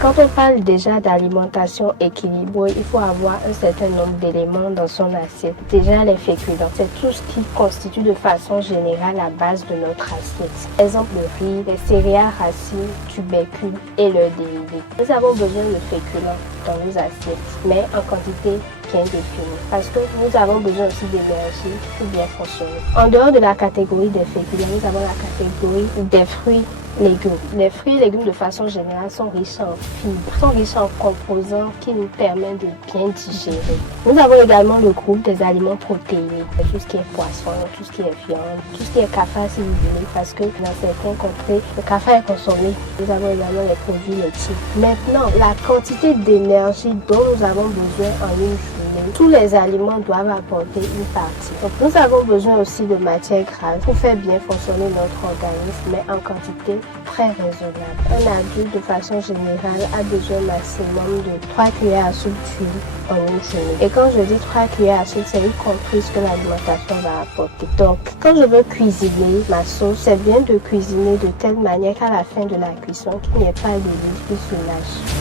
Quand on parle déjà d'alimentation équilibrée, il faut avoir un certain nombre d'éléments dans son assiette. Déjà les féculents, c'est tout ce qui constitue de façon générale la base de notre assiette. Exemple le riz, les céréales racines, tubercules et leurs dérivés. Nous avons besoin de féculents dans nos assiettes, mais en quantité bien définie, parce que nous avons besoin aussi d'énergie pour bien fonctionner. En dehors de la catégorie des féculents, nous avons la catégorie des fruits légumes. Les fruits et légumes de façon générale sont riches en fibres, sont riches en composants qui nous permettent de bien digérer. Nous avons également le groupe des aliments protéinés, tout ce qui est poisson, tout ce qui est viande, tout ce qui est café si vous voulez, parce que dans certains contrées, le café est consommé. Nous avons également les produits laitiers. Maintenant, la quantité d'énergie dont nous avons besoin en une journée, tous les aliments doivent apporter une partie. Donc, nous avons besoin aussi de matières grasses pour faire bien fonctionner notre organisme, mais en quantité très raisonnable. Un adulte, de façon générale, a besoin maximum de 3 cuillères à soupe d'huile en une journée. Et quand je dis 3 cuillères à soupe, c'est y compris ce que l'alimentation va apporter. Donc, quand je veux cuisiner ma sauce, c'est bien de cuisiner de telle manière qu'à la fin de la cuisson, qu'il n'y ait pas d'huile qui se lâche.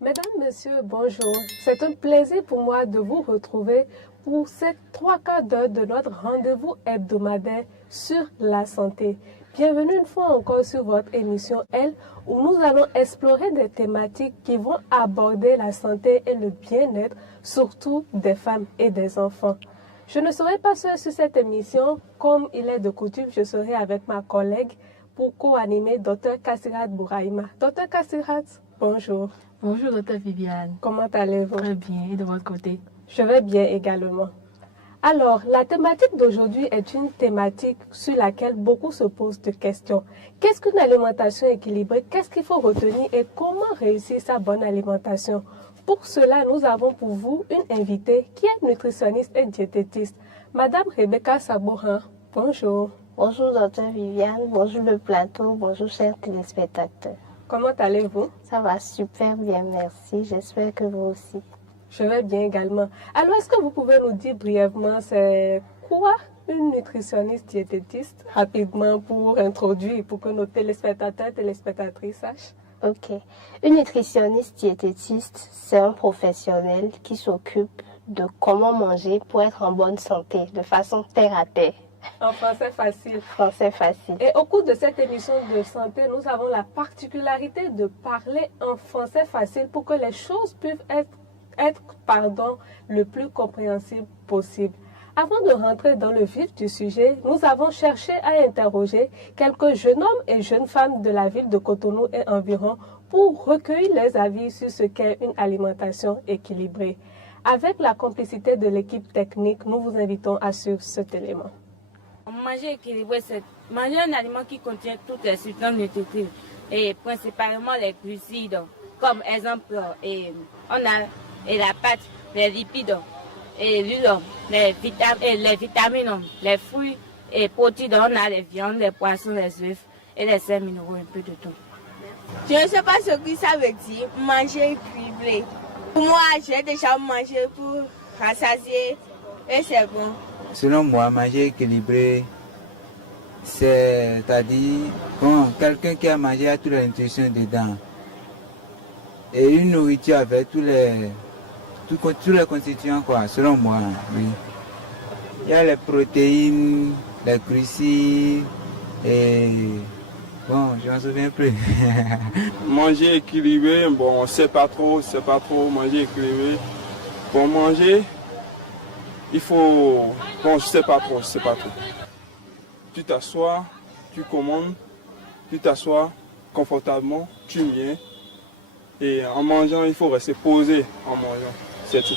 Mesdames, Messieurs, bonjour. C'est un plaisir pour moi de vous retrouver pour ces 3 quarts d'heure de notre rendez-vous hebdomadaire sur la santé. Bienvenue une fois encore sur votre émission Elle, où nous allons explorer des thématiques qui vont aborder la santé et le bien-être, surtout des femmes et des enfants. Je ne serai pas seule sur cette émission. Comme il est de coutume, je serai avec ma collègue pour co-animer Dr Kassirat Bouraïma. Dr Kassirat, bonjour. Bonjour, Dr Viviane. Comment allez-vous? Très bien. Et de votre côté? Je vais bien également. Alors, la thématique d'aujourd'hui est une thématique sur laquelle beaucoup se posent de questions. Qu'est-ce qu'une alimentation équilibrée? Qu'est-ce qu'il faut retenir et comment réussir sa bonne alimentation? Pour cela, nous avons pour vous une invitée qui est nutritionniste et diététiste, Madame Rebecca Sabourin. Bonjour. Bonjour Dr Viviane, bonjour le plateau, bonjour chers téléspectateurs. Comment allez-vous? Ça va super bien, merci. J'espère que vous aussi. Je vais bien également. Alors, est-ce que vous pouvez nous dire brièvement, c'est quoi une nutritionniste diététiste, rapidement pour introduire, pour que nos téléspectateurs et téléspectatrices sachent? Ok. Une nutritionniste diététiste, c'est un professionnel qui s'occupe de comment manger pour être en bonne santé, de façon terre à terre. En français facile. Français facile. Et au cours de cette émission de santé, nous avons la particularité de parler en français facile pour que les choses puissent être le plus compréhensible possible. Avant de rentrer dans le vif du sujet, nous avons cherché à interroger quelques jeunes hommes et jeunes femmes de la ville de Cotonou et environ pour recueillir leurs avis sur ce qu'est une alimentation équilibrée. Avec la complicité de l'équipe technique, nous vous invitons à suivre cet élément. Manger équilibré, c'est manger un aliment qui contient toutes les substances nutritives et principalement les glucides. Comme exemple, on a la pâte, les lipides, et l'huile, les vitamines, les fruits et protéines. On a les viandes, les poissons, les œufs et les sels minéraux, un peu de tout. Je ne sais pas ce que ça veut dire, manger équilibré. Pour moi, j'ai déjà mangé pour rassasier et c'est bon. Selon moi, manger équilibré, c'est-à-dire quelqu'un qui a mangé à toutes les nutritions dedans. Et une nourriture avec tous les constituants, quoi, selon moi, oui. Il y a les protéines, les glucides et... Bon, je m'en souviens plus. Manger équilibré, bon, c'est pas trop manger équilibré. Pour manger, il faut... Bon, je sais pas trop. Tu t'assois, tu commandes, tu t'assois confortablement, tu viens. Et en mangeant, il faut rester posé en mangeant. C'est tout.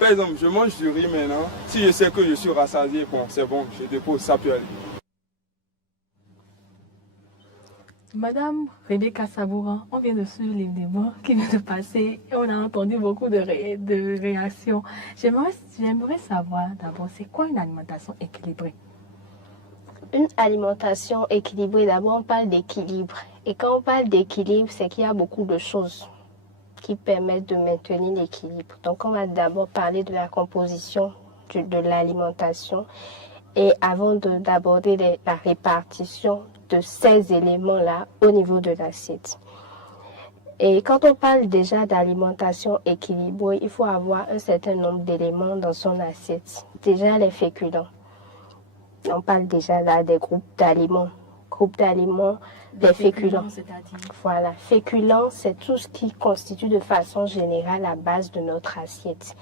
Par exemple, je mange du riz maintenant. Si je sais que je suis rassasié, bon, c'est bon, je dépose, ça peut aller. Madame Rebecca Sabourin, on vient de suivre les débats qui viennent de passer et on a entendu beaucoup de réactions. J'aimerais savoir d'abord, c'est quoi une alimentation équilibrée? Une alimentation équilibrée, d'abord on parle d'équilibre. Et quand on parle d'équilibre, c'est qu'il y a beaucoup de choses qui permettent de maintenir l'équilibre. Donc on va d'abord parler de la composition de l'alimentation et avant d'aborder la répartition de ces éléments-là au niveau de l'assiette. Et quand on parle déjà d'alimentation équilibrée, il faut avoir un certain nombre d'éléments dans son assiette. Déjà les féculents. On parle déjà là des groupes d'aliments. Groupes d'aliments, des féculents. Voilà, féculents, c'est tout ce qui constitue de façon générale la base de notre assiette.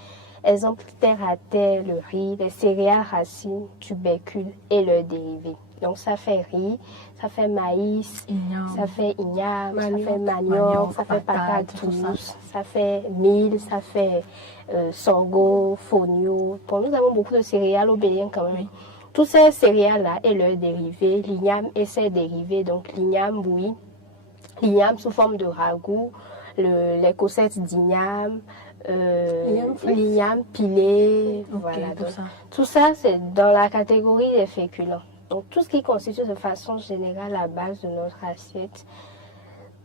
Exemple, terre à terre, le riz, les céréales racines, tubercules et leurs dérivés. Donc ça fait riz, ça fait maïs, ça fait igname, ça fait manioc, ça fait patate douce, ça fait mil, ça fait sorgho, fonio. Bon, nous avons beaucoup de céréales au Bénin quand même. Oui. Tous ces céréales-là et leurs dérivés, l'igname et ses dérivés, donc l'igname, oui, l'igname sous forme de ragoût, les cossettes d'igname, l'igname pilé, okay, voilà. Tout ça, c'est dans la catégorie des féculents. Donc, tout ce qui constitue de façon générale la base de notre assiette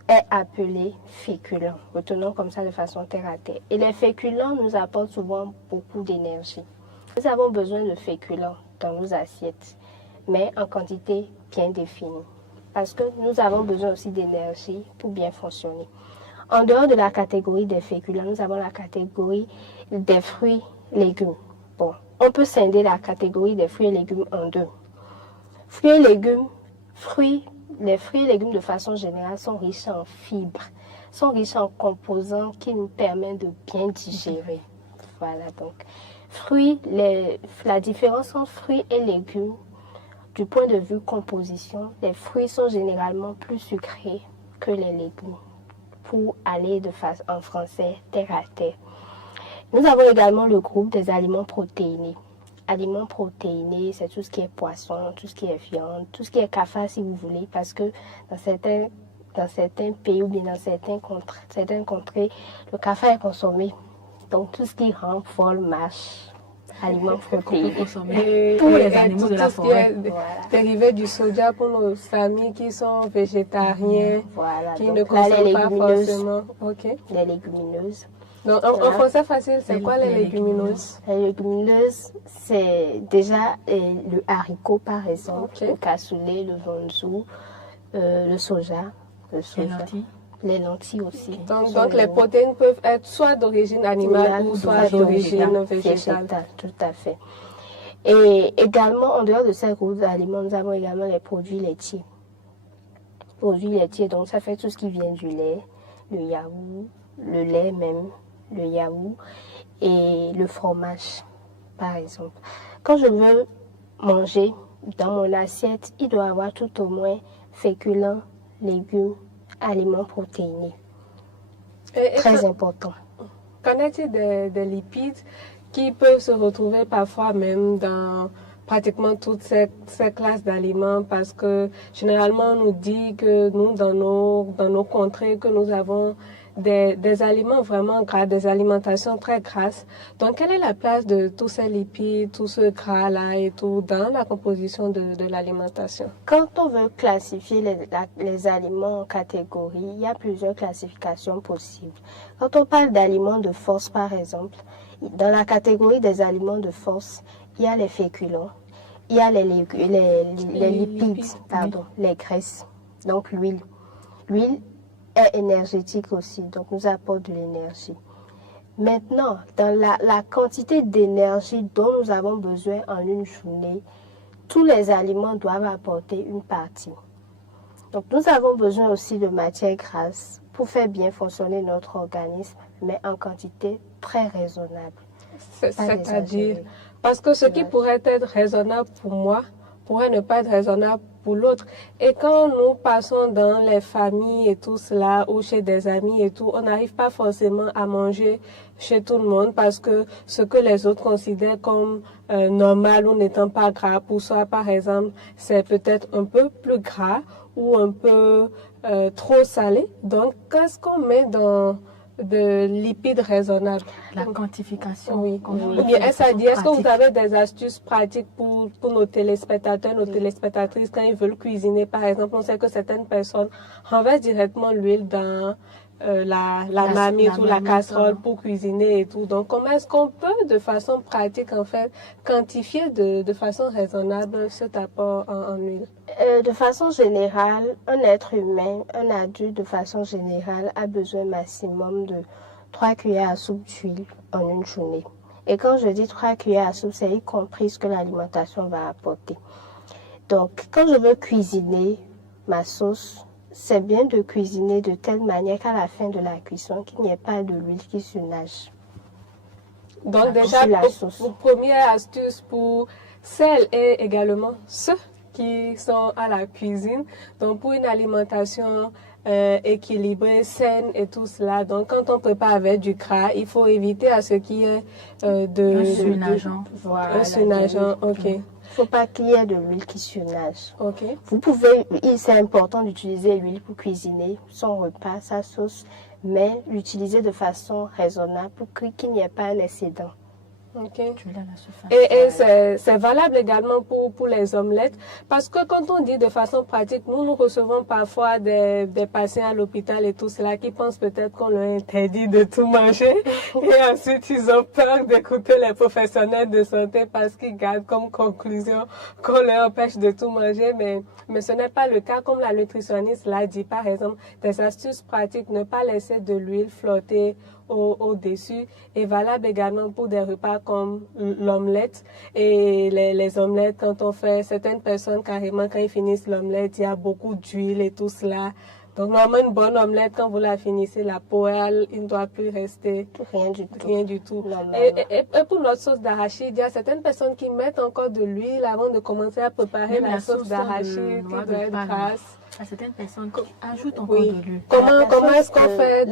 est appelé féculent. Retenons comme ça de façon terre à terre. Et les féculents nous apportent souvent beaucoup d'énergie. Nous avons besoin de féculents dans nos assiettes, mais en quantité bien définie. Parce que nous avons besoin aussi d'énergie pour bien fonctionner. En dehors de la catégorie des féculents, nous avons la catégorie des fruits et légumes. Bon, on peut scinder la catégorie des fruits et légumes en deux. Fruits et légumes, les fruits et légumes de façon générale sont riches en fibres, sont riches en composants qui nous permettent de bien digérer. Voilà donc. La différence entre fruits et légumes, du point de vue composition, les fruits sont généralement plus sucrés que les légumes. Pour aller en français, terre à terre. Nous avons également le groupe des aliments protéinés. Aliments protéinés, c'est tout ce qui est poisson, tout ce qui est viande, tout ce qui est cafard si vous voulez, parce que dans certains pays ou bien dans certaines contrées, le cafard est consommé. Donc tout ce qui rampe, vole, marche, aliments protéinés. Tous les animaux de la forêt. Dérivé du soja pour nos familles qui sont végétariens, qui ne consomment pas forcément. Okay. Les légumineuses. Donc, en français facile, c'est quoi les légumineuses? Les légumineuses, c'est déjà le haricot, par exemple, le cassoulet, le vanzou, le soja. Les lentilles aussi. Donc les protéines peuvent être soit d'origine animale ou soit d'origine végétale. Tout à fait. Et également, en dehors de ces groupes d'aliments, nous avons également les produits laitiers. Produits laitiers, donc ça fait tout ce qui vient du lait, le yaourt, le lait même, le yaourt et le fromage, par exemple. Quand je veux manger dans mon assiette, il doit y avoir tout au moins féculents, légumes, aliments protéinés. Très important. Qu'en est-il des lipides qui peuvent se retrouver parfois même dans pratiquement toutes ces classes d'aliments, parce que généralement on nous dit que nous, dans nos contrées, que nous avons des aliments vraiment gras, des alimentations très grasses. Donc, quelle est la place de tous ces lipides, tout ce gras-là et tout dans la composition de l'alimentation? Quand on veut classifier les aliments en catégories, il y a plusieurs classifications possibles. Quand on parle d'aliments de force, par exemple, dans la catégorie des aliments de force, il y a les féculents, il y a les lipides, les graisses, donc l'huile. L'huile est énergétique aussi, donc nous apporte de l'énergie. Maintenant, dans la quantité d'énergie dont nous avons besoin en une journée, tous les aliments doivent apporter une partie. Donc nous avons besoin aussi de matières grasses pour faire bien fonctionner notre organisme, mais en quantité très raisonnable. C'est-à-dire, parce que ce qui pourrait être raisonnable pour moi pourrait ne pas être raisonnable pour l'autre. Et quand nous passons dans les familles et tout cela, ou chez des amis et tout, on n'arrive pas forcément à manger chez tout le monde parce que ce que les autres considèrent comme normal ou n'étant pas gras, pour soi, par exemple, c'est peut-être un peu plus gras ou un peu trop salé. Donc, qu'est-ce qu'on met dans de lipides raisonnables. La quantification. Oui. comment Ou le bien, faire de ça façon dit, est-ce que vous pratique. avez des astuces pratiques pour nos téléspectateurs, nos téléspectatrices, quand ils veulent cuisiner, par exemple, on sait que certaines personnes renversent directement l'huile dans la marmite ou la casserole pour cuisiner et tout. Donc, comment est-ce qu'on peut, de façon pratique, en fait, quantifier de façon raisonnable cet apport en huile? De façon générale, un être humain, un adulte, de façon générale, a besoin maximum de 3 cuillères à soupe d'huile en une journée. Et quand je dis 3 cuillères à soupe, c'est y compris ce que l'alimentation va apporter. Donc, quand je veux cuisiner ma sauce, c'est bien de cuisiner de telle manière qu'à la fin de la cuisson, qu'il n'y ait pas de l'huile qui surnage. Donc, déjà, sur la sauce. première astuce pour celles et également ceux qui sont à la cuisine. Donc, pour une alimentation équilibrée, saine et tout cela. Donc, quand on prépare avec du gras, il faut éviter à ce qu'il y ait Un surnageant. Voilà, un surnageant, ok. Il ne faut pas qu'il y ait de l'huile qui surnage. Ok. Vous pouvez, c'est important d'utiliser l'huile pour cuisiner son repas, sa sauce, mais l'utiliser de façon raisonnable pour qu'il n'y ait pas un excédent. Ok. Tu l'as à la surface. Et c'est valable également pour les omelettes, parce que quand on dit de façon pratique, nous recevons parfois des patients à l'hôpital et tout cela qui pensent peut-être qu'on leur interdit de tout manger et ensuite ils ont peur d'écouter les professionnels de santé parce qu'ils gardent comme conclusion qu'on leur empêche de tout manger, mais ce n'est pas le cas comme la nutritionniste l'a dit. Par exemple, des astuces pratiques, ne pas laisser de l'huile flotter au-dessus est valable également pour des repas comme l'omelette. Et les omelettes, quand on fait, certaines personnes carrément, quand ils finissent l'omelette, il y a beaucoup d'huile et tout cela. Donc, normalement, une bonne omelette, quand vous la finissez, la peau, il ne doit plus rester Rien du tout. rien du tout. Non, non. Et pour notre sauce d'arachide, il y a certaines personnes qui mettent encore de l'huile avant de commencer à préparer Même la sauce d'arachide de qui noix doit de être palme. grasse. À certaines personnes qui ajoutent encore Oui. de l'huile. Comment est-ce qu'on fait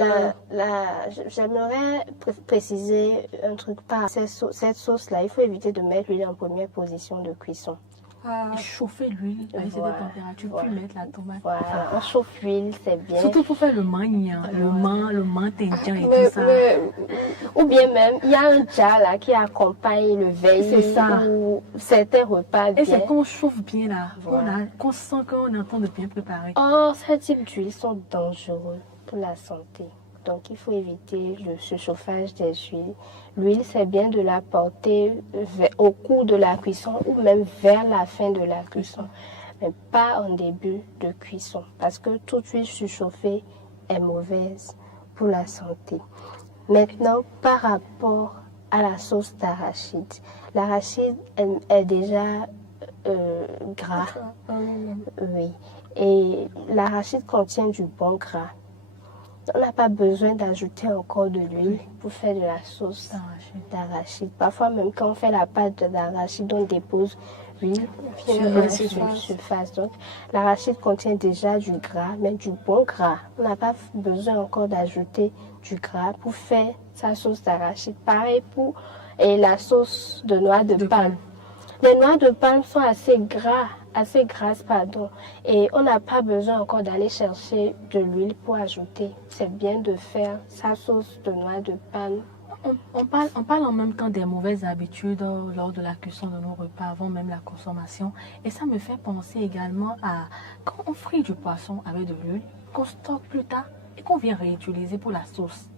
J'aimerais préciser un truc par cette sauce-là. Il faut éviter de mettre l'huile en première position de cuisson. Ah, Chauffer l'huile avec Voilà. cette température, Voilà. puis mettre la tomate. Voilà, on chauffe l'huile, c'est bien. Surtout pour faire le magnan, le menthe et mais- tout ça. Ou bien même, il y a un jar là qui accompagne le veille C'est ça. ou certains repas Et c'est bien. qu'on chauffe bien là, Voilà. qu'on sent qu'on est en train de bien préparer. Or, ce type d'huile sont dangereux pour la santé. Donc, il faut éviter ce chauffage des huiles. L'huile, c'est bien de la porter au cours de la cuisson ou même vers la fin de la cuisson, mais pas en début de cuisson, parce que toute huile surchauffée est mauvaise pour la santé. Maintenant, par rapport à la sauce d'arachide, l'arachide est déjà gras, oui, et l'arachide contient du bon gras. On n'a pas besoin d'ajouter encore de l'huile pour faire de la sauce d'arachide. Parfois, même quand on fait la pâte d'arachide, on dépose l'huile sur la surface. Donc, l'arachide contient déjà du gras, mais du bon gras. On n'a pas besoin encore d'ajouter du gras pour faire sa sauce d'arachide. Pareil pour la sauce de noix de palme. Les noix de palme sont assez grasses, et on n'a pas besoin encore d'aller chercher de l'huile pour ajouter. C'est bien de faire sa sauce de noix de palme. On parle en même temps des mauvaises habitudes lors de la cuisson de nos repas, avant même la consommation. Et ça me fait penser également à quand on frit du poisson avec de l'huile, qu'on stocke plus tard et qu'on vient réutiliser pour la sauce,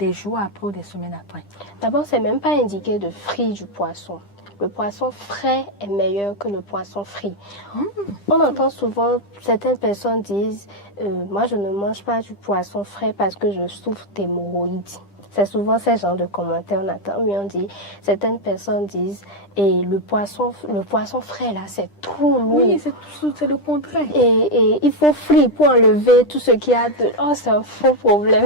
des jours après ou des semaines après. D'abord, c'est même pas indiqué de frire du poisson. Le poisson frais est meilleur que le poisson frit. On entend souvent, certaines personnes disent moi je ne mange pas du poisson frais parce que je souffre d'hémorroïdes. C'est souvent ce genre de commentaires on attend. Mais on dit, certaines personnes disent et le poisson frais là c'est trop lourd. Oui, c'est le contraire. Et il faut frire pour enlever tout ce qu'il y a de... Oh, c'est un faux problème.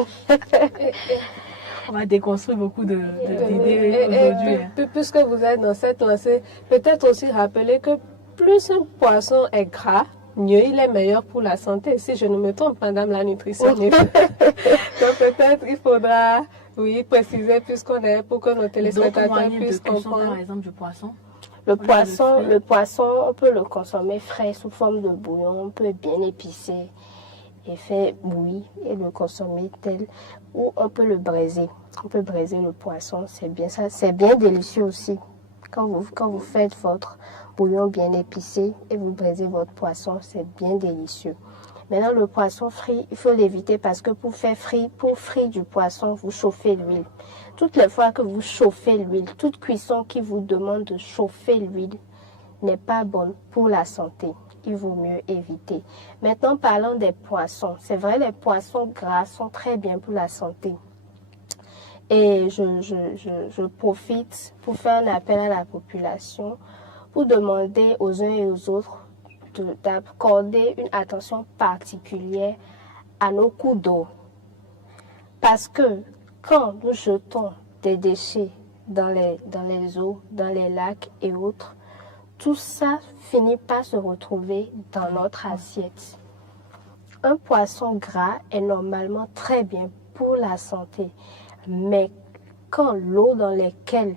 On va déconstruire beaucoup d'idées aujourd'hui. Puisque vous êtes dans cette lancée, peut-être aussi rappeler que plus un poisson est gras, mieux il est meilleur pour la santé. Si je ne me trompe, madame la nutritionniste. Donc peut-être il faudra, préciser puisqu'on est pour que nos téléspectateurs puissent comprendre. Par exemple du poisson. Le poisson, on peut le consommer frais sous forme de bouillon, on peut bien épicer. et faire bouillir et le consommer tel, ou on peut le braiser. On peut braiser le poisson, c'est bien ça, c'est bien délicieux aussi. Quand vous faites votre bouillon bien épicé et vous braisez votre poisson, c'est bien délicieux. Maintenant, le poisson frit, il faut l'éviter parce que pour frire du poisson, vous chauffez l'huile. Toutes les fois que vous chauffez l'huile, toute cuisson qui vous demande de chauffer l'huile n'est pas bonne pour la santé. Il vaut mieux éviter. Maintenant, parlons des poissons. C'est vrai, les poissons gras sont très bien pour la santé. Et je profite pour faire un appel à la population pour demander aux uns et aux autres d'accorder une attention particulière à nos cours d'eau. Parce que quand nous jetons des déchets dans les eaux, dans les lacs et autres, tout ça finit par se retrouver dans notre assiette. Un poisson gras est normalement très bien pour la santé, mais quand l'eau dans laquelle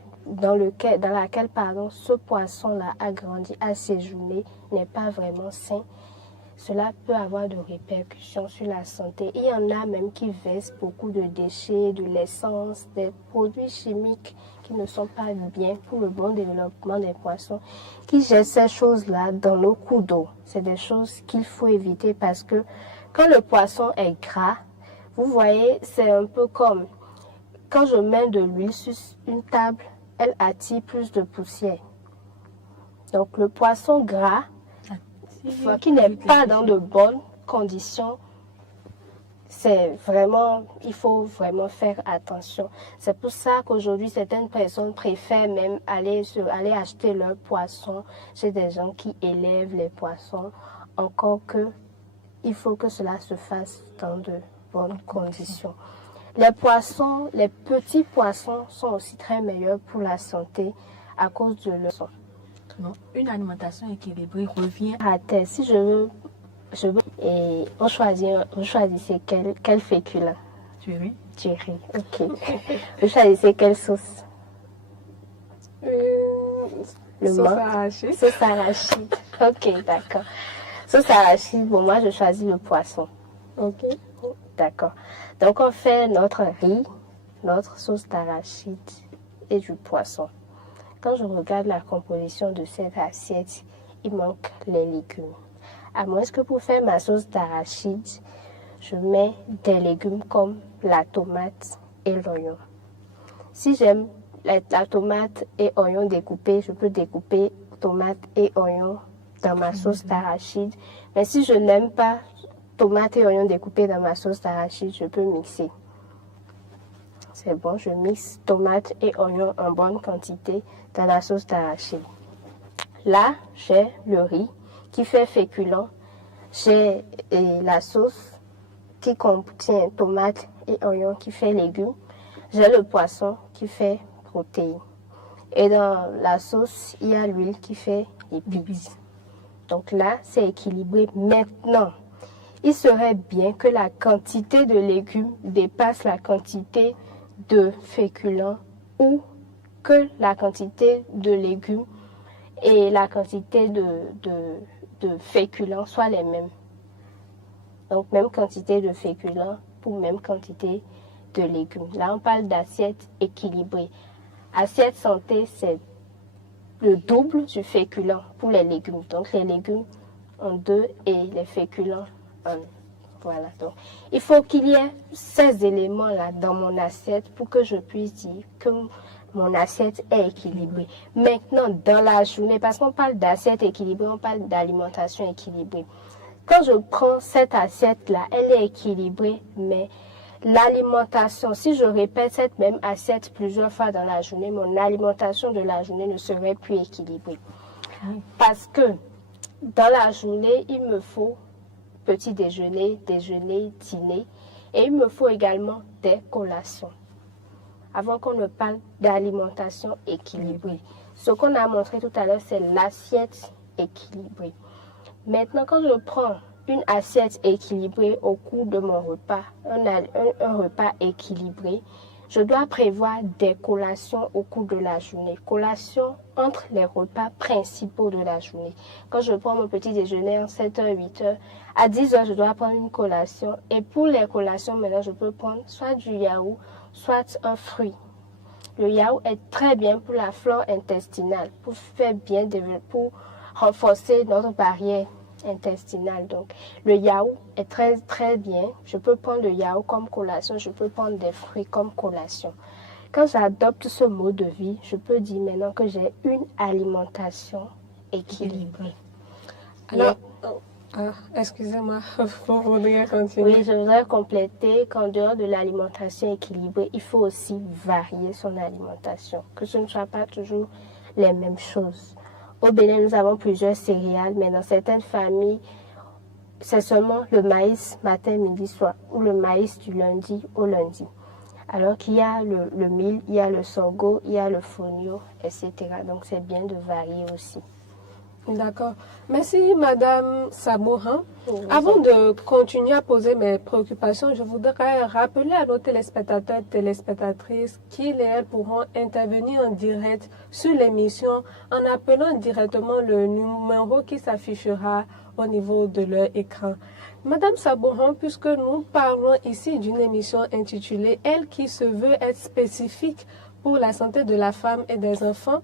ce poisson-là a grandi, a séjourné, n'est pas vraiment sain, cela peut avoir de répercussions sur la santé. Il y en a même qui versent beaucoup de déchets, de l'essence, des produits chimiques qui ne sont pas bien pour le bon développement des poissons, qui jettent ces choses-là dans nos cours d'eau. C'est des choses qu'il faut éviter parce que quand le poisson est gras, vous voyez, c'est un peu comme quand je mets de l'huile sur une table, elle attire plus de poussière. Donc le poisson gras, qui n'est pas dans de bonnes conditions, il faut vraiment faire attention. C'est pour ça qu'aujourd'hui, certaines personnes préfèrent même aller acheter leurs poissons chez des gens qui élèvent les poissons, encore que il faut que cela se fasse dans de bonnes conditions. Les petits poissons sont aussi très meilleurs pour la santé à cause de leur sang. Une alimentation équilibrée revient à terre. Si je veux, et vous choisissez quel féculent? du riz. Du riz, ok. Vous choisissez quelle sauce? Sauce arachide. Sauce arachide. Ok, d'accord. Sauce arachide, bon, moi je choisis le poisson. Ok. D'accord. Donc on fait notre riz, notre sauce d'arachide et du poisson. Quand je regarde la composition de cette assiette, il manque les légumes. À moins que pour faire ma sauce d'arachide, je mets des légumes comme la tomate et l'oignon. Si j'aime la tomate et oignon découpés, je peux découper tomate et oignon dans ma sauce d'arachide. Mais si je n'aime pas tomate et oignon découpés dans ma sauce d'arachide, je peux mixer. C'est bon, je mixe tomate et oignon en bonne quantité dans la sauce d'arachide. Là, j'ai le riz qui fait féculent. J'ai la sauce qui contient tomate et oignon qui fait légumes. J'ai le poisson qui fait protéines. Et dans la sauce, il y a l'huile qui fait épices. Donc là, c'est équilibré. Maintenant, il serait bien que la quantité de légumes dépasse la quantité de féculents ou que la quantité de légumes et la quantité de féculents soient les mêmes. Donc, même quantité de féculents pour même quantité de légumes. Là, on parle d'assiette équilibrée. Assiette santé, c'est le double du féculent pour les légumes. Donc, les légumes en 2 et les féculents en 1. Voilà. Donc, il faut qu'il y ait ces éléments-là dans mon assiette pour que je puisse dire que mon assiette est équilibrée. Maintenant, dans la journée, parce qu'on parle d'assiette équilibrée, on parle d'alimentation équilibrée. Quand je prends cette assiette-là, elle est équilibrée, mais l'alimentation, si je répète cette même assiette plusieurs fois dans la journée, mon alimentation de la journée ne serait plus équilibrée. Parce que dans la journée, il me faut petit déjeuner, dîner, et il me faut également des collations. Avant qu'on ne parle d'alimentation équilibrée. Ce qu'on a montré tout à l'heure, c'est l'assiette équilibrée. Maintenant, quand je prends une assiette équilibrée au cours de mon repas, un repas équilibré, Je dois prévoir des collations au cours de la journée. Collations entre les repas principaux de la journée. Quand je prends mon petit déjeuner en 7h, 8h, à 10h, je dois prendre une collation. Et pour les collations, maintenant, je peux prendre soit du yaourt, soit un fruit. Le yaourt est très bien pour la flore intestinale, pour faire bien, pour renforcer notre barrière intestinale. Donc, le yaourt est très, très bien. Je peux prendre le yaourt comme collation, je peux prendre des fruits comme collation. Quand j'adopte ce mode de vie, je peux dire maintenant que j'ai une alimentation équilibrée. Alors, excusez-moi, vous voudriez continuer? Oui, je voudrais compléter qu'en dehors de l'alimentation équilibrée, il faut aussi varier son alimentation, que ce ne soit pas toujours les mêmes choses. Au Bénin, nous avons plusieurs céréales, mais dans certaines familles, c'est seulement le maïs matin, midi, soir, ou le maïs du lundi au lundi. Alors qu'il y a le mil, il y a le sorgho, il y a le fonio, etc. Donc c'est bien de varier aussi. D'accord. Merci, Madame Sabourin. Avant de continuer à poser mes préoccupations, je voudrais rappeler à nos téléspectateurs et téléspectatrices qu'ils et elles pourront intervenir en direct sur l'émission en appelant directement le numéro qui s'affichera au niveau de leur écran. Madame Sabourin, puisque nous parlons ici d'une émission intitulée « Elle qui se veut être spécifique pour la santé de la femme et des enfants »,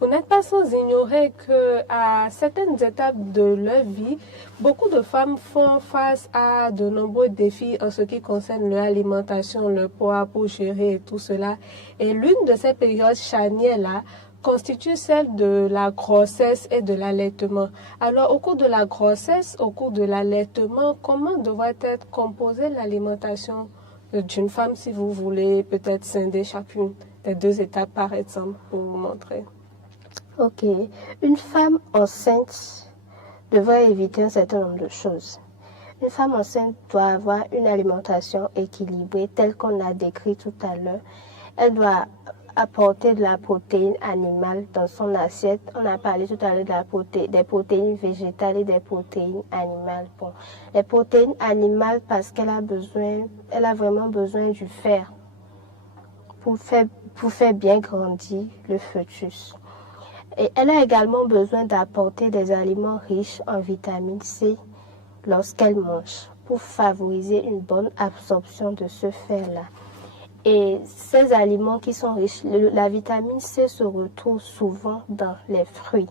vous n'êtes pas sans ignorer qu'à certaines étapes de leur vie, beaucoup de femmes font face à de nombreux défis en ce qui concerne leur alimentation, leur poids pour gérer tout cela. Et l'une de ces périodes charnières-là constitue celle de la grossesse et de l'allaitement. Alors, au cours de la grossesse, au cours de l'allaitement, comment devrait être composée l'alimentation d'une femme, si vous voulez peut-être scinder chacune des deux étapes par exemple pour vous montrer? Ok. Une femme enceinte devrait éviter un certain nombre de choses. Une femme enceinte doit avoir une alimentation équilibrée telle qu'on a décrit tout à l'heure. Elle doit apporter de la protéine animale dans son assiette. On a parlé tout à l'heure des protéines végétales et des protéines animales. Bon, les protéines animales parce qu'elle a vraiment besoin du fer pour faire bien grandir le fœtus. Et elle a également besoin d'apporter des aliments riches en vitamine C lorsqu'elle mange pour favoriser une bonne absorption de ce fer-là. Et ces aliments qui sont riches, la vitamine C se retrouve souvent dans les fruits,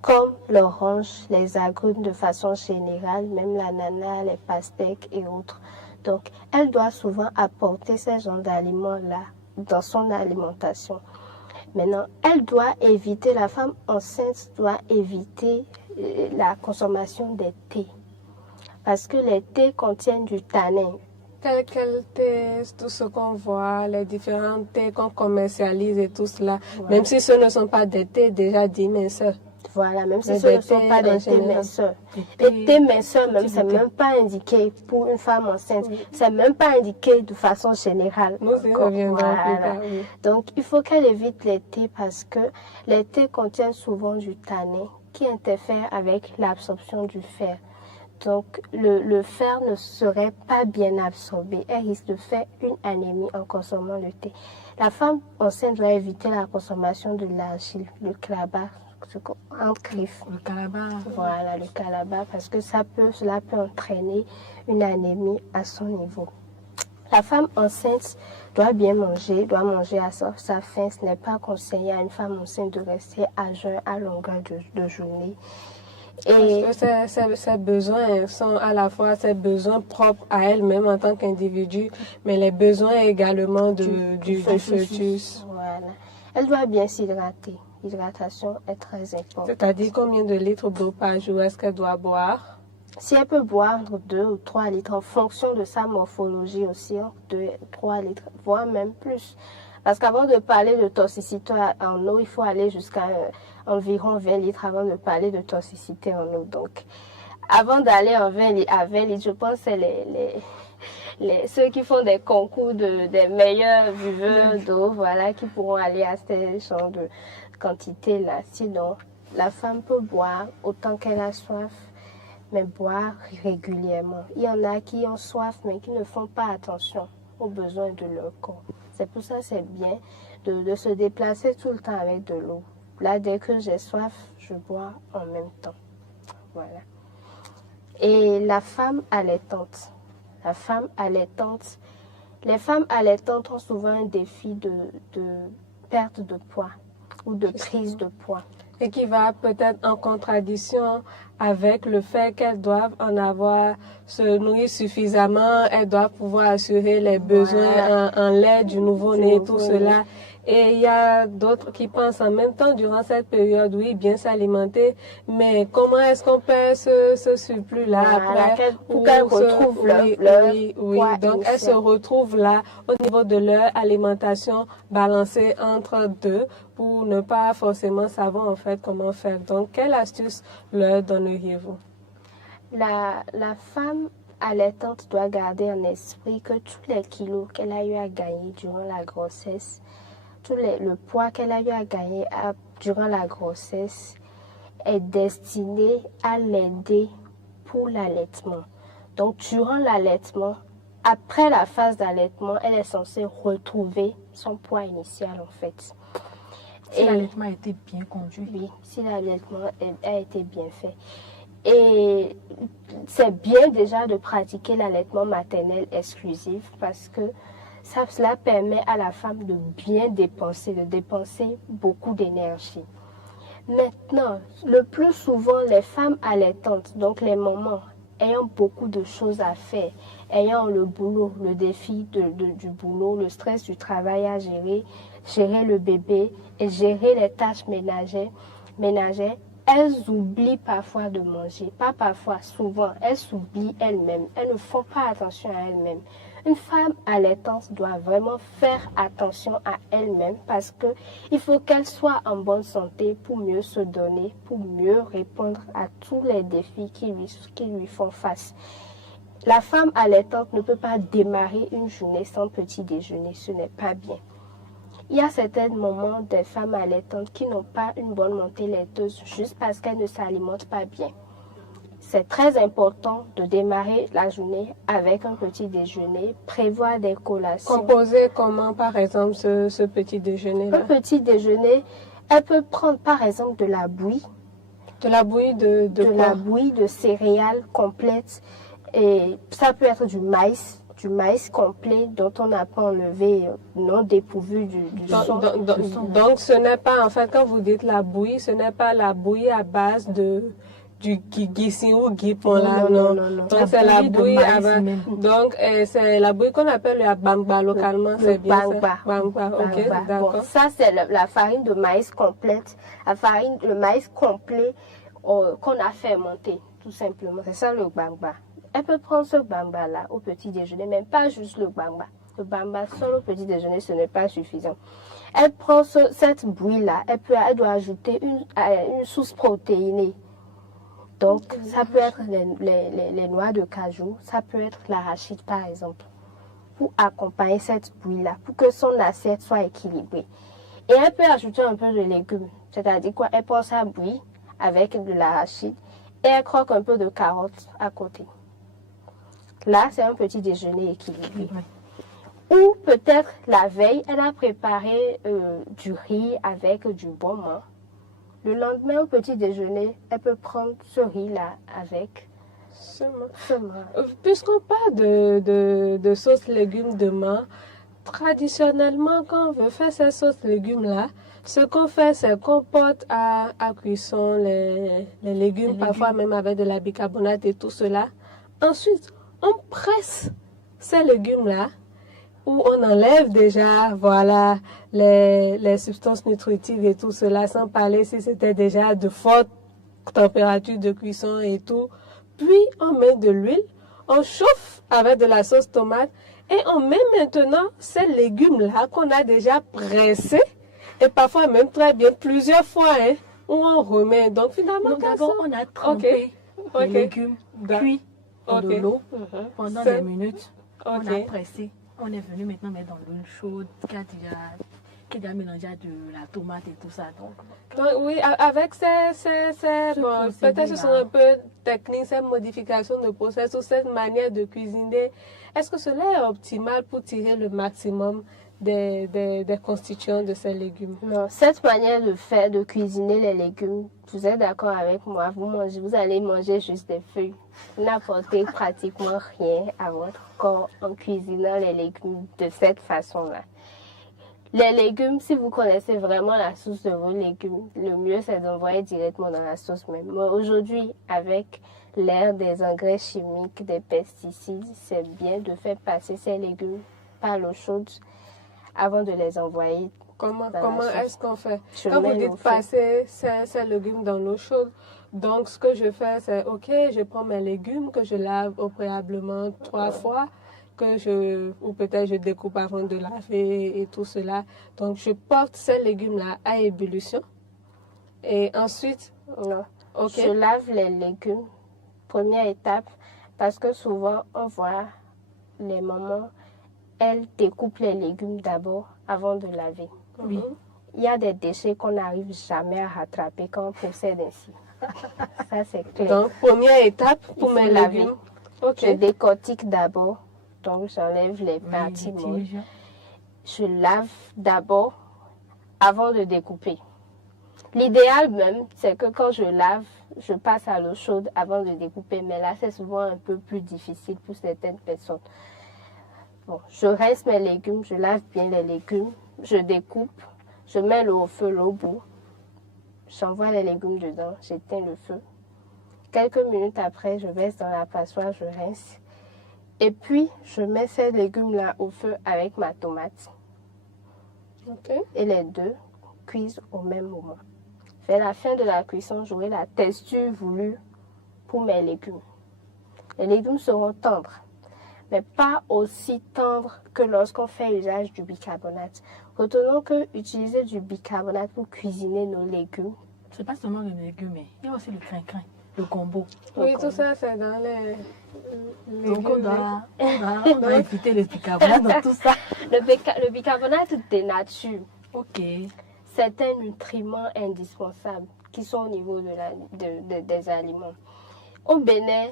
comme l'orange, les agrumes de façon générale, même l'ananas, les pastèques et autres. Donc, elle doit souvent apporter ces genres d'aliments-là dans son alimentation. Maintenant, la femme enceinte doit éviter la consommation des thés. Parce que les thés contiennent du tanin. Quel thé, tout ce qu'on voit, les différents thés qu'on commercialise et tout cela, voilà. Même si ce ne sont pas des thés déjà dits minceurs. Voilà, même si ce ne sont pas des thés minceurs. Les thés minceurs, même, c'est même pas indiqué pour une femme enceinte. Oui. C'est même pas indiqué de façon générale. Nous y reviendrons plus tard, oui. Donc, il faut qu'elle évite les thés parce que les thés contiennent souvent du tanin qui interfère avec l'absorption du fer. Donc, le fer ne serait pas bien absorbé. Elle risque de faire une anémie en consommant le thé. La femme enceinte doit éviter la consommation de l'argile, le calabar, en griffe. Le calabar. Voilà, le calabar, parce que cela peut entraîner une anémie à son niveau. La femme enceinte doit bien manger, doit manger à sa faim. Ce n'est pas conseillé à une femme enceinte de rester à jeun à longueur de journée. Et parce que ses besoins sont à la fois ses besoins propres à elle-même en tant qu'individu, mais les besoins également du fœtus. Voilà. Elle doit bien s'hydrater. L'hydratation est très importante. C'est-à-dire combien de litres d'eau par jour est-ce qu'elle doit boire? Si elle peut boire entre 2 ou 3 litres, en fonction de sa morphologie aussi, 2 ou 3 litres, voire même plus. Parce qu'avant de parler de toxicité en eau, il faut aller jusqu'à environ 20 litres avant de parler de toxicité en eau. Donc, avant d'aller à 20 litres, je pense que c'est ceux qui font des concours des meilleurs buveurs d'eau, voilà, qui pourront aller à ces genres de quantité-là. Sinon, la femme peut boire autant qu'elle a soif, mais boire régulièrement. Il y en a qui ont soif, mais qui ne font pas attention aux besoins de leur corps. C'est pour ça que c'est bien de se déplacer tout le temps avec de l'eau. Là, dès que j'ai soif, je bois en même temps. Voilà. Et la femme allaitante. La femme allaitante. Les femmes allaitantes ont souvent un défi de perte de poids ou de prise de poids. Et qui va peut-être en contradiction avec le fait qu'elles doivent se nourrir suffisamment, elles doivent pouvoir assurer les besoins en lait du nouveau-né, tout cela. Et il y a d'autres qui pensent en même temps, durant cette période, oui, bien s'alimenter, mais comment est-ce qu'on perd ce surplus-là après pour qu'elles retrouvent leur poids Donc, elles se retrouvent là, au niveau de leur alimentation balancée entre deux, pour ne pas forcément savoir en fait comment faire. Donc, quelle astuce leur donneriez-vous? La femme allaitante doit garder en esprit que tous les kilos qu'elle a eu à gagner durant la grossesse, le poids qu'elle a eu à gagner durant la grossesse est destiné à l'aider pour l'allaitement. Donc, durant l'allaitement, après la phase d'allaitement, elle est censée retrouver son poids initial en fait. Si l'allaitement a été bien conduit. Oui, si l'allaitement a été bien fait. Et c'est bien déjà de pratiquer l'allaitement maternel exclusif parce que cela permet à la femme de bien dépenser, de dépenser beaucoup d'énergie. Maintenant, le plus souvent, les femmes allaitantes, donc les mamans, ayant beaucoup de choses à faire, ayant le boulot, le défi du boulot, le stress du travail à gérer, gérer le bébé et gérer les tâches ménagères, elles oublient parfois de manger. Pas parfois, souvent, elles s'oublient elles-mêmes. Elles ne font pas attention à elles-mêmes. Une femme allaitante doit vraiment faire attention à elle-même parce qu'il faut qu'elle soit en bonne santé pour mieux se donner, pour mieux répondre à tous les défis qui lui font face. La femme allaitante ne peut pas démarrer une journée sans petit déjeuner, ce n'est pas bien. Il y a certains moments des femmes allaitantes qui n'ont pas une bonne montée laiteuse juste parce qu'elles ne s'alimentent pas bien. C'est très important de démarrer la journée avec un petit déjeuner, prévoir des collations. Composer comment, par exemple, ce petit déjeuner-là? Un petit déjeuner, elle peut prendre, par exemple, de la bouillie. De la bouillie de la bouillie de céréales complètes. Et ça peut être du maïs complet dont on n'a pas enlevé, non dépourvu du son. Donc, ce n'est pas, en fait, quand vous dites la bouillie, ce n'est pas la bouillie à base du guissi ou guipon là, non. Donc c'est la bouillie donc c'est la bouillie qu'on appelle la bangba localement, c'est bien ça. Bangba, ok, d'accord. Bon, ça c'est la farine de maïs complète, le maïs complet qu'on a fermenté, tout simplement. C'est ça le bangba. Elle peut prendre ce bangba là au petit déjeuner, mais pas juste le bangba. Le bangba seul au petit déjeuner, ce n'est pas suffisant. Elle prend cette bouillie là, elle doit ajouter une sauce protéinée. Donc, ça peut être les noix de cajou, ça peut être l'arachide par exemple, pour accompagner cette bouillie-là, pour que son assiette soit équilibrée. Et elle peut ajouter un peu de légumes, c'est-à-dire quoi, elle prend sa bouillie avec de l'arachide et elle croque un peu de carottes à côté. Là, c'est un petit déjeuner équilibré. Ou peut-être la veille, elle a préparé du riz avec du baume. Le lendemain, au petit déjeuner, elle peut prendre ce riz-là avec seulement. Puisqu'on parle de sauce légumes de menthe, traditionnellement, quand on veut faire ces sauces légumes-là, ce qu'on fait, c'est qu'on porte à cuisson les légumes, parfois même avec de la bicarbonate et tout cela. Ensuite, on presse ces légumes-là, où on enlève déjà, voilà, les substances nutritives et tout cela, sans parler si c'était déjà de forte température de cuisson et tout. Puis, on met de l'huile, on chauffe avec de la sauce tomate et on met maintenant ces légumes-là qu'on a déjà pressés et parfois même très bien plusieurs fois, hein, où on remet. Donc, finalement, d'abord, on a trempé les légumes cuits dans de l'eau pendant des minutes. On a pressé. On est venu maintenant mettre dans l'huile chaude qui a déjà mélangé de la tomate et tout ça. Donc oui, avec bon, peut-être ce sont un peu techniques, ces modifications de process ou cette manière de cuisiner. Est-ce que cela est optimal pour tirer le maximum des constituants de ces légumes. Non, cette manière de faire, de cuisiner les légumes, vous êtes d'accord avec moi, vous allez manger juste des feuilles. Vous n'apportez pratiquement rien à votre corps en cuisinant les légumes de cette façon-là. Les légumes, si vous connaissez vraiment la source de vos légumes, le mieux c'est d'envoyer directement dans la sauce même. Mais aujourd'hui, avec l'ère des engrais chimiques, des pesticides, c'est bien de faire passer ces légumes par l'eau chaude avant de les envoyer. Comment sauce. est-ce qu'on fait? Je Quand vous mets dites l'eau feu. passer ces légumes dans l'eau chaude, donc ce que je fais, c'est ok, je prends mes légumes que je lave au préalablement 3 fois, ou peut-être je découpe avant de laver et tout cela. Donc je porte ces légumes-là à ébullition. Et ensuite, Non. ok. Je lave les légumes, première étape, parce que souvent on voit les mamans, elles découpent les légumes d'abord avant de laver. Oui. Il y a des déchets qu'on n'arrive jamais à rattraper quand on procède ainsi. Ça c'est clair. Donc première étape pour Il mes faut laver. légumes. Ok. Je décortique d'abord, donc j'enlève les Oui, parties les molles. tiges. Je lave d'abord avant de découper. L'idéal même, c'est que quand je lave, je passe à l'eau chaude avant de découper. Mais là, c'est souvent un peu plus difficile pour certaines personnes. Bon, je rince mes légumes, je lave bien les légumes, je découpe, je mets l'eau au feu, l'eau bout. J'envoie les légumes dedans, j'éteins le feu. Quelques minutes après, je verse dans la passoire, je rince. Et puis, je mets ces légumes-là au feu avec ma tomate. Ok. Et les deux cuisent au même moment. Vers la fin de la cuisson, j'aurai la texture voulue pour mes légumes. Les légumes seront tendres, mais pas aussi tendres que lorsqu'on fait usage du bicarbonate. Retenons que utiliser du bicarbonate pour cuisiner nos légumes, C'est pas seulement le légume, mais il y a aussi le crin-crin, le combo. Oui, tout ça, c'est dans les Donc on légumes. doit éviter les bicarbonates dans tout ça. le bicarbonate dénature Ok. certains nutriments indispensables qui sont au niveau des aliments. Au Bénin,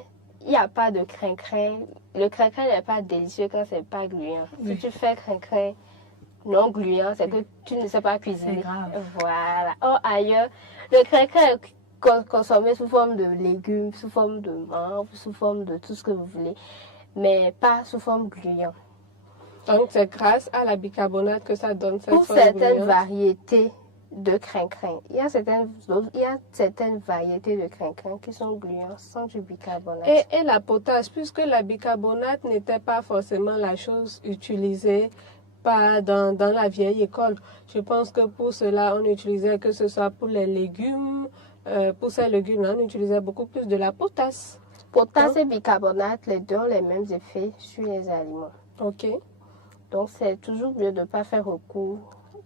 il n'y a pas de crin-crin. Le crin-crin n'est pas délicieux quand c'est pas gluant. Oui. Si tu fais crin-crin non gluant, c'est que tu ne sais pas cuisiner. C'est grave. Voilà. Or, ailleurs, le crin-crin est consommé sous forme de légumes, sous forme de membres, sous forme de tout ce que vous voulez, mais pas sous forme gluant. Donc, c'est grâce à la bicarbonate que ça donne cette Pour forme certaines gluante. variétés de crin-crin, il y a certaines variétés de crin-crin qui sont gluants sans du bicarbonate. Et la potasse, puisque la bicarbonate n'était pas forcément la chose utilisée dans la vieille école. Je pense que pour cela, on utilisait, que ce soit pour les légumes, pour ces légumes-là, on utilisait beaucoup plus de la potasse. Potasse et bicarbonate, les deux ont les mêmes effets sur les aliments. Ok. Donc, c'est toujours mieux de ne pas faire recours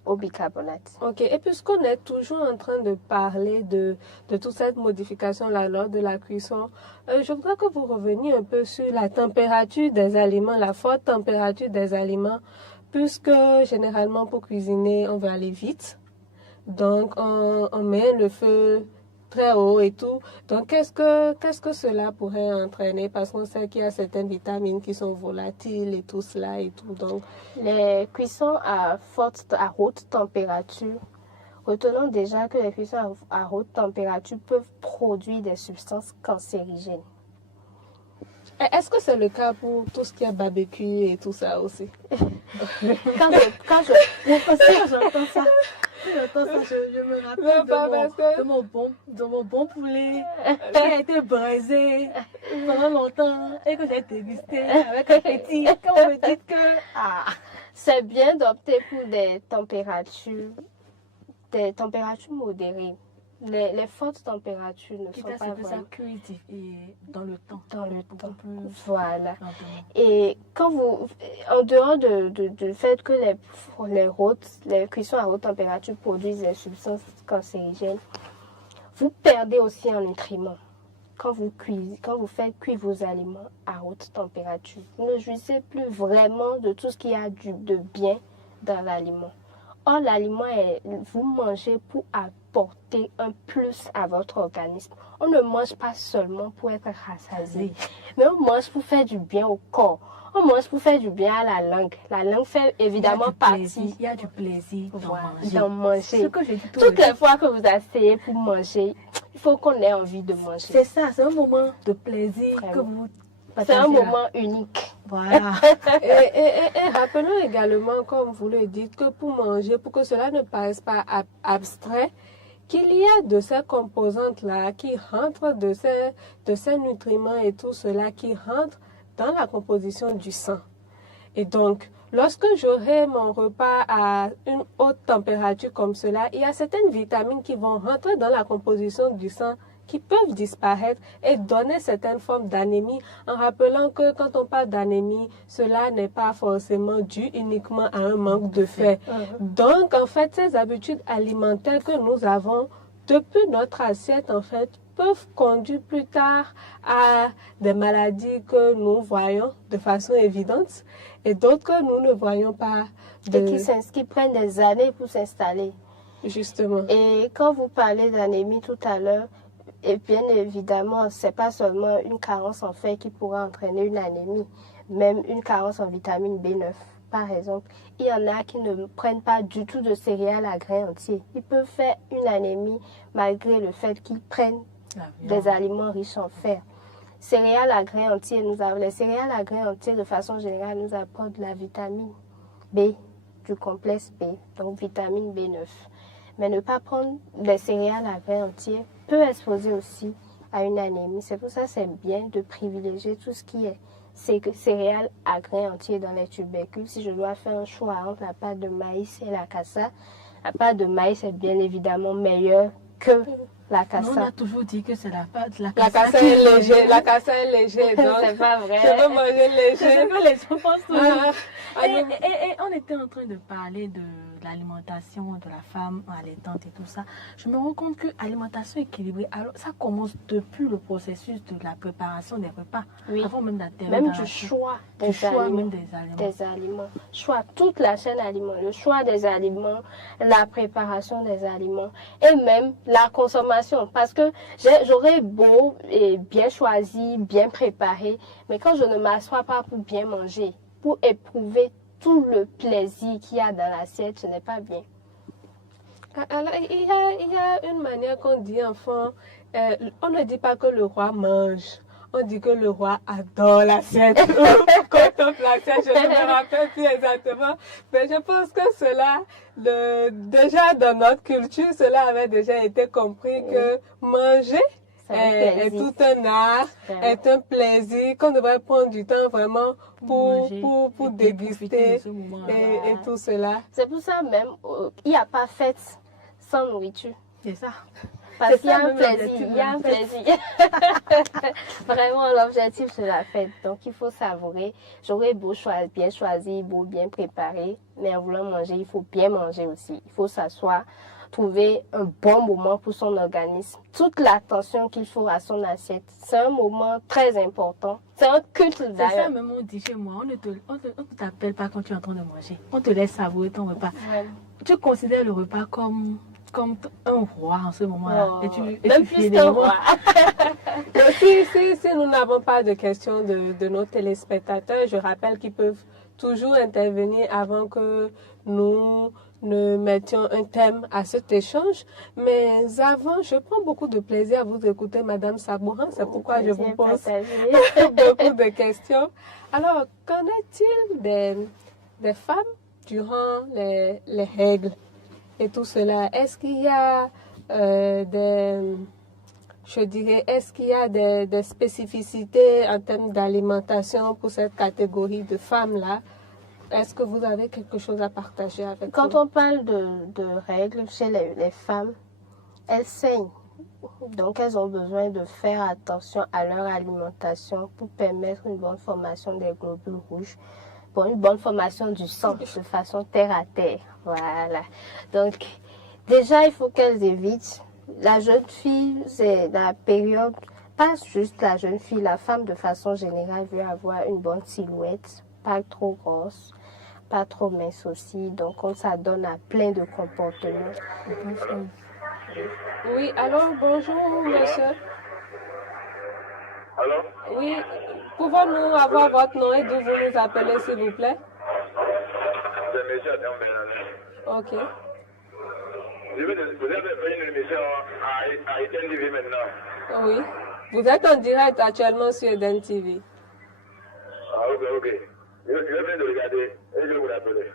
au bicarbonate. Ok. Et puisqu'on est toujours en train de parler de toute cette modification-là lors de la cuisson, je voudrais que vous reveniez un peu sur la température des aliments, la forte température des aliments, puisque généralement pour cuisiner, on veut aller vite. Donc, on met le feu très haut et tout. Donc, qu'est-ce que cela pourrait entraîner? Parce qu'on sait qu'il y a certaines vitamines qui sont volatiles et tout cela et tout. Donc, Les cuissons à haute température, retenons déjà que les cuissons à haute température peuvent produire des substances cancérigènes. est-ce que c'est le cas pour tout ce qui est barbecue et tout ça aussi? Quand je J'entends ça. Je me Non, pas rappelle parce que- de mon bon poulet qui a été braisé pendant longtemps et que j'ai dégusté avec appétit. Quand vous me dites que... c'est bien d'opter pour des températures modérées. Les fortes températures ne Quitte sont à ce pas que ça vraiment cuise et dans le temps. dans le Beaucoup temps. plus Voilà. lentement. Et quand en dehors du fait que les cuissons à haute température produisent des substances cancérigènes, vous perdez aussi en nutriments. Quand vous faites cuire vos aliments à haute température, vous ne jouissez plus vraiment de tout ce qu'il y a de bien dans l'aliment. Or, l'aliment, vous mangez pour apporter un plus à votre organisme. On ne mange pas seulement pour être rassasié, mais on mange pour faire du bien au corps. On mange pour faire du bien à la langue. La langue fait évidemment partie. Il y a du plaisir d'en manger. Ce que je dis toutes les fois que vous asseyez pour manger, il faut qu'on ait envie de manger. C'est ça, c'est un moment de plaisir que vous c'est un moment unique. Voilà. et rappelons également, comme vous le dites, que pour manger, pour que cela ne paraisse pas abstrait, qu'il y a de ces composantes-là qui rentrent, de ces nutriments et tout cela qui rentrent dans la composition du sang. Et donc, lorsque j'aurai mon repas à une haute température comme cela, il y a certaines vitamines qui vont rentrer dans la composition du sang qui peuvent disparaître et donner certaines formes d'anémie, en rappelant que quand on parle d'anémie, cela n'est pas forcément dû uniquement à un manque de fer. Donc, en fait, ces habitudes alimentaires que nous avons depuis notre assiette, en fait, peuvent conduire plus tard à des maladies que nous voyons de façon évidente et d'autres que nous ne voyons pas. Et qui prennent des années pour s'installer. Justement. Et quand vous parlez d'anémie tout à l'heure, et bien évidemment, ce n'est pas seulement une carence en fer qui pourra entraîner une anémie, même une carence en vitamine B9, par exemple. Il y en a qui ne prennent pas du tout de céréales à grains entiers. Ils peuvent faire une anémie malgré le fait qu'ils prennent des aliments riches en fer. Céréales à grains entiers, les céréales à grains entiers, de façon générale, nous apportent de la vitamine B, du complexe B, donc vitamine B9. Mais ne pas prendre des céréales à grains entiers peut exposer aussi à une anémie. C'est pour ça que c'est bien de privilégier tout ce qui est céréales à grains entiers dans les tubercules. Si je dois faire un choix entre la pâte de maïs et la cassa, la pâte de maïs est bien évidemment meilleure que la cassa. On a toujours dit que c'est la pâte. La cassa est léger. La cassa est léger. Donc, c'est pas vrai. Je veux manger léger. C'est ce que les gens pensent toujours. Et on était en train de parler de l'alimentation de la femme allaitante et tout ça. Je me rends compte que l'alimentation équilibrée, alors ça commence depuis le processus de la préparation des repas. Oui. Avant même la même du choix des aliments. Choix, toute la chaîne alimentaire, le choix des aliments, la préparation des aliments et même la consommation. Parce que j'aurais beau et bien choisi, bien préparé, mais quand je ne m'assois pas pour bien manger, pour éprouver tout le plaisir qu'il y a dans l'assiette, ce n'est pas bien. Alors, il y a une manière qu'on dit, enfant, on ne dit pas que le roi mange. On dit que le roi adore l'assiette. Contemple l'assiette, je ne me rappelle plus exactement. Mais je pense que cela, déjà dans notre culture, cela avait déjà été compris que manger est tout un art, est un plaisir, qu'on devrait prendre du temps vraiment pour déguster et tout cela. C'est pour ça même, il n'y a pas fête sans nourriture. C'est ça. Parce qu'il y a un plaisir, il y a un plaisir. Vraiment, l'objectif, c'est la fête. Donc, il faut savourer. J'aurais beau bien choisi, beau bien préparé, mais en voulant manger, il faut bien manger aussi. Il faut s'asseoir, trouver un bon moment pour son organisme. Toute l'attention qu'il faut à son assiette. C'est un moment très important. C'est un culte d'ailleurs. C'est ça même on dit chez moi. On ne t'appelle pas quand tu es en train de manger. On te laisse savourer ton repas. Ouais. Tu considères le repas comme un roi en ce moment-là. Oh, même plus qu'un roi. Si nous n'avons pas de questions de nos téléspectateurs, je rappelle qu'ils peuvent toujours intervenir avant que nous ne mettions un thème à cet échange. Mais avant, je prends beaucoup de plaisir à vous écouter, Madame Sabourin. C'est pourquoi je vous pose beaucoup de questions. Alors, qu'en est-il des femmes durant les règles et tout cela? Est-ce qu'il y a des spécificités en termes d'alimentation pour cette catégorie de femmes-là? Est-ce que vous avez quelque chose à partager avec nous? Quand on parle de règles chez les femmes, elles saignent. Donc, elles ont besoin de faire attention à leur alimentation pour permettre une bonne formation des globules rouges, pour une bonne formation du sang de façon terre à terre. Voilà. Donc, déjà, il faut qu'elles évitent. La jeune fille, c'est la période, pas juste la jeune fille, la femme de façon générale veut avoir une bonne silhouette, pas trop grosse, pas trop mince aussi. Donc, on s'adonne à plein de comportements. Oui, alors bonjour monsieur. Alors, Oui, pouvons-nous avoir votre nom et d'où vous nous appelez s'il vous plaît? c'est monsieur Adam Benalin. Ok. Vous avez fait une émission à Eden TV maintenant. Oui. Vous êtes en direct actuellement sur Eden TV. Ah, ok. Je viens de regarder et je vais vous rappeler.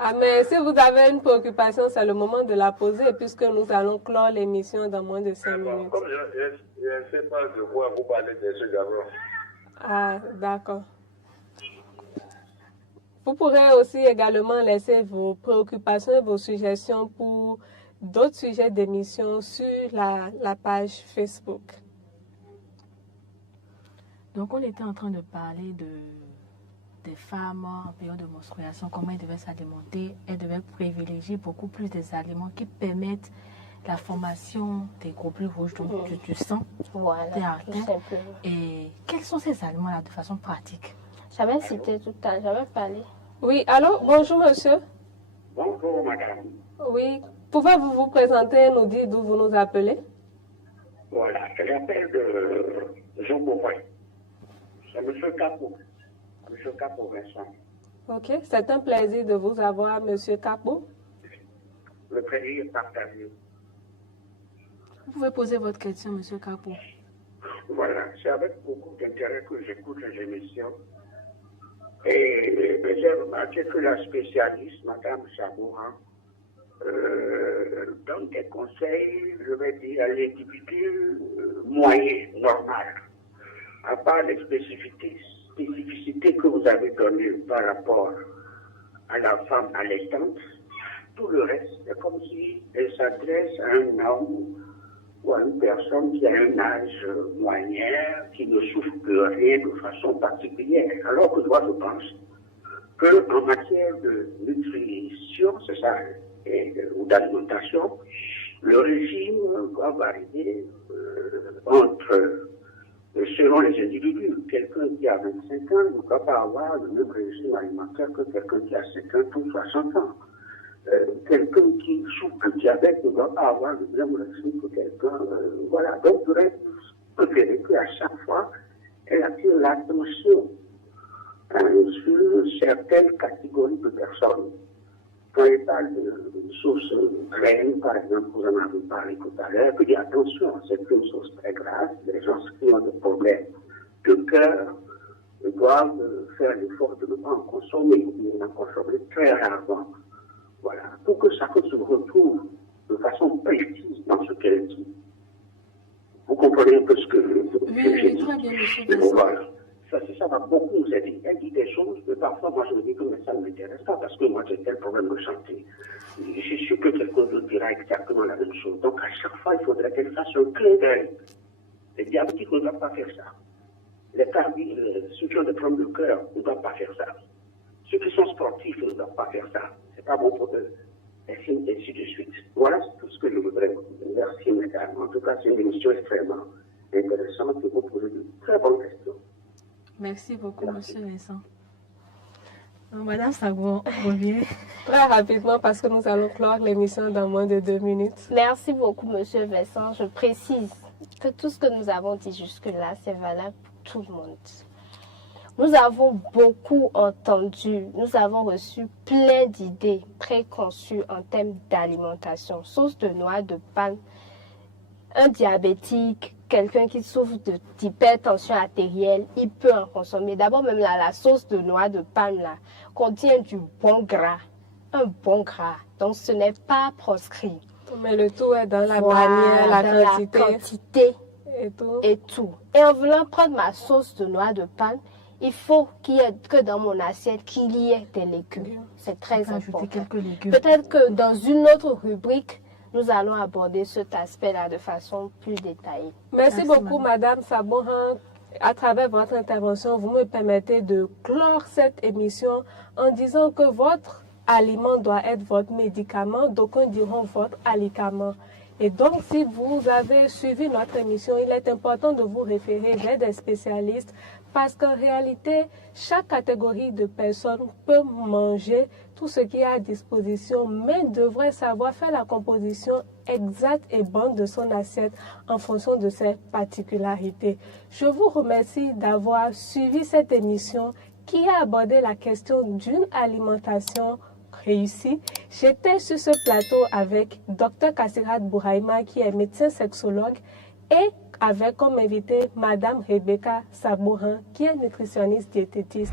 Ah, mais si vous avez une préoccupation, c'est le moment de la poser puisque nous allons clore l'émission dans moins de 5 minutes. Comme je ne sais pas de quoi vous parlez de ce d'abord. Ah, d'accord. Vous pourrez aussi également laisser vos préoccupations et vos suggestions pour d'autres sujets d'émission sur la page Facebook. Donc, on était en train de parler des femmes en période de menstruation, comment elles devaient s'alimenter. Elles devaient privilégier beaucoup plus des aliments qui permettent la formation des globules rouges, donc du sang, Voilà, des tout artères. simplement. Et quels sont ces aliments-là de façon pratique? J'avais cité tout à l'heure, j'avais parlé. Oui, allô, bonjour monsieur. Bonjour madame. Oui, pouvez-vous vous présenter et nous dire d'où vous nous appelez? Voilà, je l'appelle de Jean Beauvais. C'est monsieur Capot. Monsieur Capot Vincent. Ok, c'est un plaisir de vous avoir, monsieur Capot. Le plaisir est partagé. Vous pouvez poser votre question, monsieur Capot. Voilà, c'est avec beaucoup d'intérêt que j'écoute les émissions. Et j'ai remarqué que la spécialiste, Madame Sabourin, donne des conseils, je vais dire, à l'individu moyen, normal. À part les spécificités que vous avez données par rapport à la femme allaitante, tout le reste, c'est comme si elle s'adresse à un homme ou à une personne qui a un âge moyen, qui ne souffre de rien de façon particulière. Alors que moi, je pense qu'en matière de nutrition, c'est ça, ou d'alimentation, le régime doit varier selon les individus. Quelqu'un qui a 25 ans ne doit pas avoir le même régime alimentaire que quelqu'un qui a 50 ou 60 ans. Quelqu'un qui souffre de diabète ne doit pas avoir le même régime que quelqu'un. Voilà. Donc, j'aurais préféré qu'à chaque fois, elle attire l'attention sur certaines catégories de personnes. Quand elle parle de sources graines, par exemple, vous en avez parlé tout à l'heure, que dit attention, c'est une source très grave. Les gens qui ont des problèmes de cœur doivent faire l'effort de ne pas en consommer, ou en consommer très rarement. Voilà, pour que chacun se retrouve de façon précise dans ce qu'elle dit. Vous comprenez un peu ce que Oui, très bien, monsieur Vincent. Vincent. Voilà. Ça va beaucoup nous aider. Elle dit des choses, mais parfois, moi, je me dis que ça ne m'intéresse pas parce que moi, j'ai tel problème de santé. Je suis sûr que quelqu'un d'autre dira exactement la même chose. Donc, à chaque fois, il faudrait qu'elle fasse un clin d'œil. Les diabétiques ne doivent pas faire ça. Ceux qui ont des problèmes de cœur ne doivent pas faire ça. Ceux qui sont sportifs ne doivent pas faire ça. C'est pas bon pour eux. Ainsi de suite. Voilà tout ce que je voudrais vous dire. Merci, mesdames. En tout cas, c'est une émission extrêmement intéressante et vous posez de très bonnes questions. Merci beaucoup, monsieur Vincent. Donc, Madame Sabourin revient. Très rapidement parce que nous allons clore l'émission dans moins de 2 minutes. Merci beaucoup, monsieur Vincent. Je précise que tout ce que nous avons dit jusque-là, c'est valable pour tout le monde. Nous avons beaucoup entendu, nous avons reçu plein d'idées préconçues en termes d'alimentation. Sauce de noix de palme, un diabétique, quelqu'un qui souffre d'hypertension artérielle, il peut en consommer. D'abord, même la sauce de noix de palme là, contient du bon gras, un bon gras. Donc, ce n'est pas proscrit. Mais le tout est dans la Voilà, manière, dans la quantité et tout. et Et en voulant prendre ma sauce de noix de palme, il faut que dans mon assiette, qu'il y ait des légumes. C'est très important. Quelques légumes. Peut-être que dans une autre rubrique, nous allons aborder cet aspect-là de façon plus détaillée. Merci beaucoup, Madame Sabourin. À travers votre intervention, vous me permettez de clore cette émission en disant que votre aliment doit être votre médicament. D'aucuns diront votre alicament. Et donc, si vous avez suivi notre émission, il est important de vous référer vers des spécialistes parce qu'en réalité, chaque catégorie de personnes peut manger tout ce qui est à disposition, mais devrait savoir faire la composition exacte et bonne de son assiette en fonction de ses particularités. Je vous remercie d'avoir suivi cette émission qui a abordé la question d'une alimentation réussie. J'étais sur ce plateau avec Dr Kassirat Bouraïma qui est médecin sexologue et avec comme invité Madame Rebecca Sabourin qui est nutritionniste diététiste.